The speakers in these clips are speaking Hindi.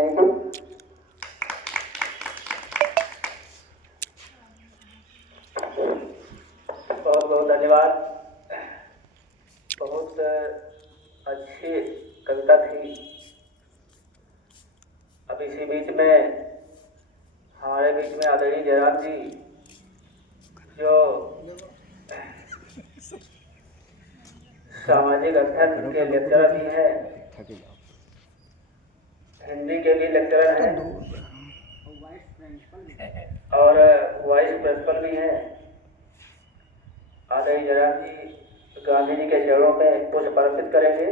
Thank you. बहुत बहुत धन्यवाद। बहुत अच्छी कविता थी। अब इसी बीच में हमारे बीच में आदरणीय जयराम जी जो सामाजिक अध्ययन के लेक्चरर भी हैं, हिंदी के भी लेक्चरर हैं और वाइस प्रिंसिपल भी हैं। आदरणीय जयराम जी गांधी जी के चरणों में पुष्प अर्पित करेंगे।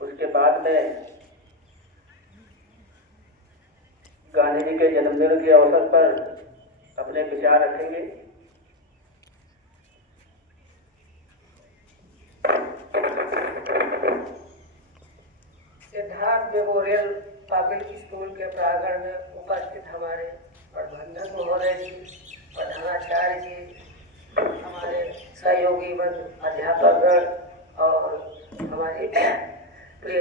उसके बाद में गांधी जी के जन्मदिन के अवसर पर अपने विचार रखेंगे। सिद्धार्थ मेमोरियल पब्लिक स्कूल के प्रांगण में उपस्थित हमारे प्रबंधक महोदय जी, प्रधानाचार्य जी, हमारे सहयोगी अध्यापकगण और हमारे प्रिय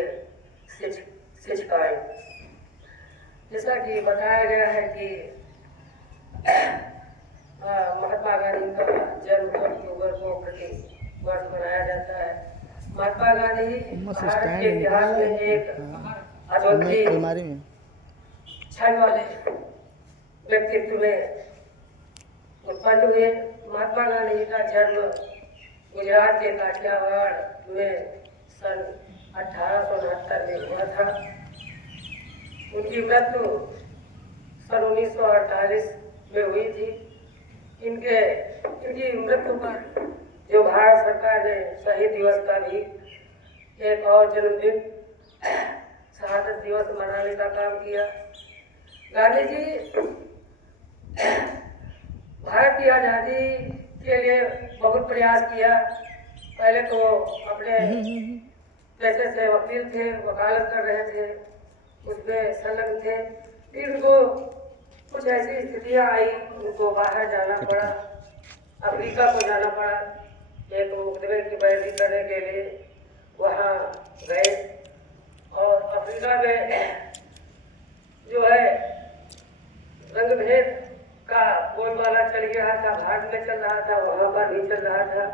शिक्षकाएं, जैसा कि बताया गया है कि महात्मा गांधी का जन्म अक्टूबर को प्रति वर्ष मनाया जाता है। महात्मा गांधी भारत के इतिहास में एक अद्वितीय क्षण वाले व्यक्तित्व में उत्पन्न हुए। महात्मा गांधी का जन्म गुजरात के काठियावाड़ में सन 1869 में हुआ था। उनकी मृत्यु सन 1948 में हुई थी। इनकी मृत्यु पर जो भारत सरकार ने शहीद दिवस का भी एक और जन्मदिन शहादत दिवस मनाने का काम किया। गांधी जी भारत की आज़ादी के लिए बहुत प्रयास किया। पहले तो अपने पेशे से वकील थे, वकालत कर रहे थे, उसमें संलग्न थे। फिर उनको कुछ ऐसी स्थितियाँ आई, उनको बाहर जाना पड़ा, अफ्रीका को जाना पड़ा। एक मुकदमे की पैरवी करने के लिए वहाँ गए और अफ्रीका में जो है रंगभेद का बोलबाला चल गया था, भारत में चल रहा था, वहाँ पर भी चल रहा था।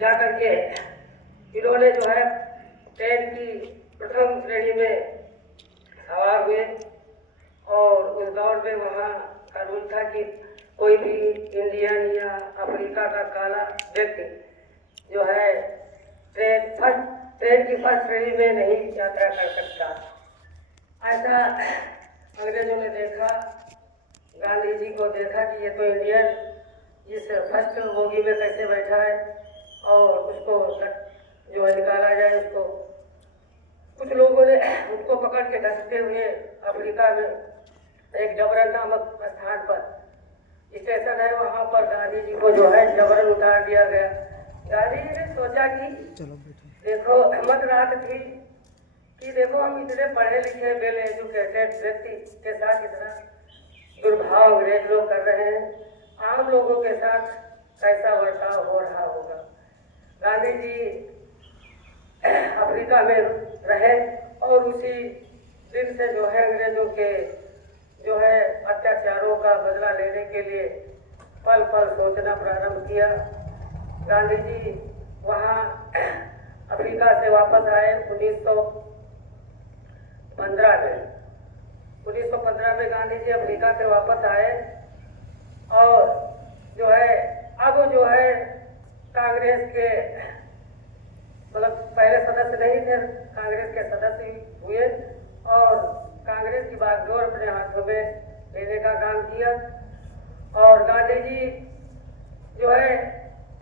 जाकर के इन्होंने जो है ट्रेन की प्रथम श्रेणी में सवार हुए और उस दौर में वहाँ का रूल था कि कोई भी इंडियन या अफ्रीका का काला व्यक्ति जो है ट्रेन की फर्स्ट श्रेणी में नहीं यात्रा कर सकता। ऐसा अंग्रेजों ने देखा, गांधी जी को देखा कि ये तो इंडियन इस फर्स्ट बोगी में कैसे बैठा है और उसको जो है निकाला जाए। उसको कुछ लोगों ने उसको पकड़ के धसते हुए अफ्रीका में एक जबरन नामक स्थान पर स्टेशन है, वहाँ पर गांधी जी को जो है जबरन उतार दिया गया। गांधी जी ने सोचा कि देखो हिम्मत रात थी कि देखो हम इतने पढ़े लिखे वेल एजुकेटेड व्यक्ति के साथ इतना दुर्भाव अंग्रेज लोग कर रहे हैं, आम लोगों के साथ कैसा बर्ताव हो रहा होगा। गांधी जी अफ्रीका में रहे और उसी दिन से जो है अंग्रेजों के जो है अत्याचारों का बदला लेने के लिए पल पल सोचना प्रारंभ किया। गांधी जी वहाँ अफ्रीका से वापस आए 1915 में गांधी जी अफ्रीका से वापस आए और जो है अब जो है कांग्रेस के मतलब पहले सदस्य नहीं थे, कांग्रेस के सदस्य हुए और कांग्रेस की बागडोर अपने हाथों में लेने का काम किया। और गांधी जी जो है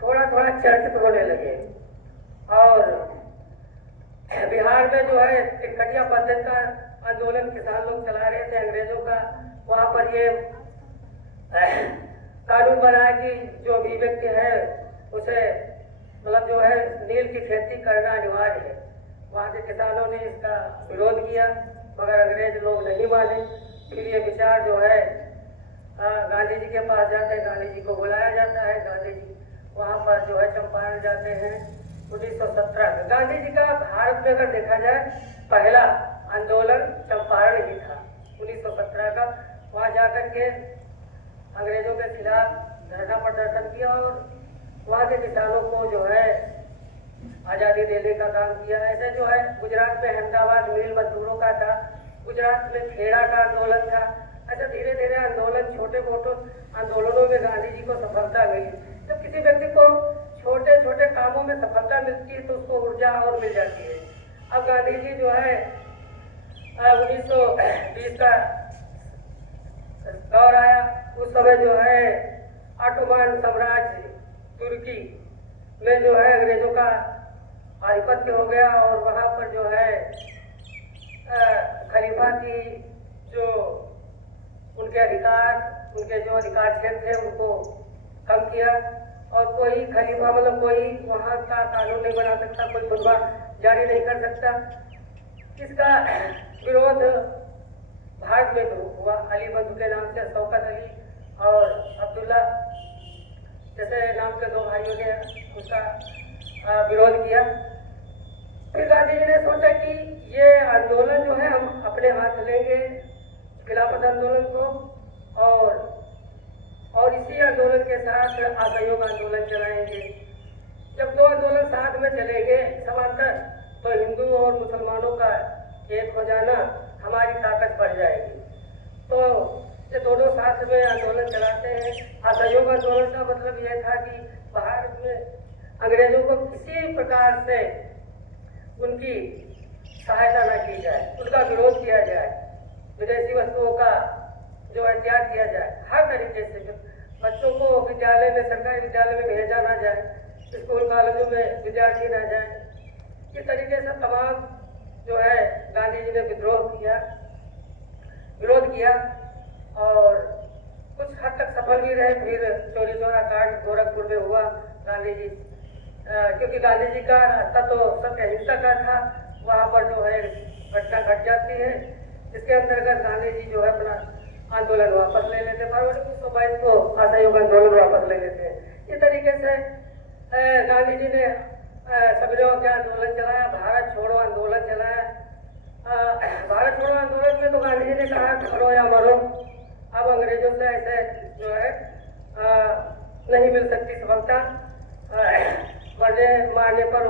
थोड़ा थोड़ा चर्चित होने लगे और बिहार में जो है टिकटिया पद्धति का आंदोलन किसान लोग चला रहे थे अंग्रेजों का। वहाँ पर ये कानून बनाया कि जो भी व्यक्ति है उसे मतलब जो है नील की खेती करना अनिवार्य है। वहाँ के किसानों ने इसका विरोध किया मगर अंग्रेज लोग नहीं माने। फिर ये विचार जो है गांधी जी के पास जाते हैं, गांधी जी को बुलाया जाता है। गांधी जी वहाँ पर जो है चंपारण जाते हैं 1917 में। गांधी जी का भारत में अगर देखा जाए पहला आंदोलन चंपारण करके अंग्रेजों के खिलाफ धरना प्रदर्शन किया और वहाँ के किसानों को जो है आज़ादी देने का काम किया। ऐसे जो है गुजरात में अहमदाबाद मिल मजदूरों का था, गुजरात में खेड़ा का आंदोलन था। ऐसे धीरे धीरे आंदोलन, छोटे मोटे आंदोलनों में गांधी जी को सफलता मिली। जब किसी व्यक्ति को छोटे छोटे कामों में सफलता मिलती है तो उसको ऊर्जा और मिल जाती है। अब गांधी जी जो है 1920 का दौर आया, उस समय जो है ऑटोमान साम्राज्य तुर्की में जो है अंग्रेजों का आधिपत्य हो गया और वहाँ पर जो है खलीफा की जो उनके जो अधिकार क्षेत्र थे उनको कम किया और कोई खलीफा मतलब कोई वहाँ का कानून नहीं बना सकता, कोई खुतबा जारी नहीं कर सकता। इसका विरोध भारत में हुआ। अली बंधु के नाम से शौकत अली और अब्दुल्ला जैसे नाम के दो भाइयों ने उसका विरोध किया। फिर गांधी जी ने सोचा कि ये आंदोलन जो है हम अपने हाथ लेंगे, खिलाफत आंदोलन को, और इसी आंदोलन के साथ असहयोग आंदोलन चलाएंगे। जब दो आंदोलन साथ में चलेंगे समांतर तो हिंदू और मुसलमानों का एक हो जाना हमारी ताकत बढ़ जाएगी। तो ये दोनों साथ में आंदोलन चलाते हैं। असहयोग आंदोलन का मतलब यह था कि भारत में अंग्रेजों को किसी प्रकार से उनकी सहायता न की जाए, उनका विरोध किया जाए, विदेशी वस्तुओं का जो है त्याग किया जाए, हर तरीके से बच्चों को विद्यालय में, सरकारी विद्यालय में भेजा ना जाए, स्कूल कॉलेजों में विद्यार्थी ना जाए। इस तरीके से तमाम जो है गांधी जी ने विरोध किया और कुछ हद तक सफल भी रहे। फिर चोरी चोरा कांड गोरखपुर में हुआ। गांधी जी क्योंकि गांधी जी का रास्ता तो सत्य अहिंसा का था, वहाँ पर जो है घटना घट जाती है। इसके अंतर्गत गांधी जी जो है अपना आंदोलन वापस ले लेते, फरवरी 1922 को असहयोग आंदोलन वापस ले लेते हैं। इस तरीके से गांधी जी ने सबलों के आंदोलन चलाया, भारत छोड़ो आंदोलन चलाया। भारत छोड़ो आंदोलन में तो गांधी जी ने कहा करो या मरो, अब अंग्रेजों से ऐसे जो है नहीं मिल सकती सफलता। मरने मारने पर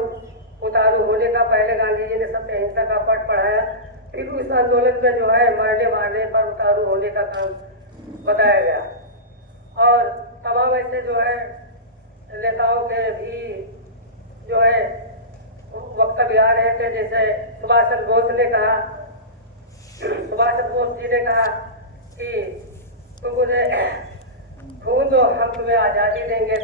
उतारू होने का पहले गांधी जी ने सत्य अहिंसा का पाठ पढ़ाया। फिर उस आंदोलन में जो है मरने मारने पर उतारू होने का काम बताया गया। और तमाम ऐसे जो है नेताओं के भी जो है वक्तव्य आ रहे थे। जैसे सुभाष चंद्र बोस जी ने कहा कि तुम मुझे ढूंढो, हम तुम्हें आज़ादी देंगे।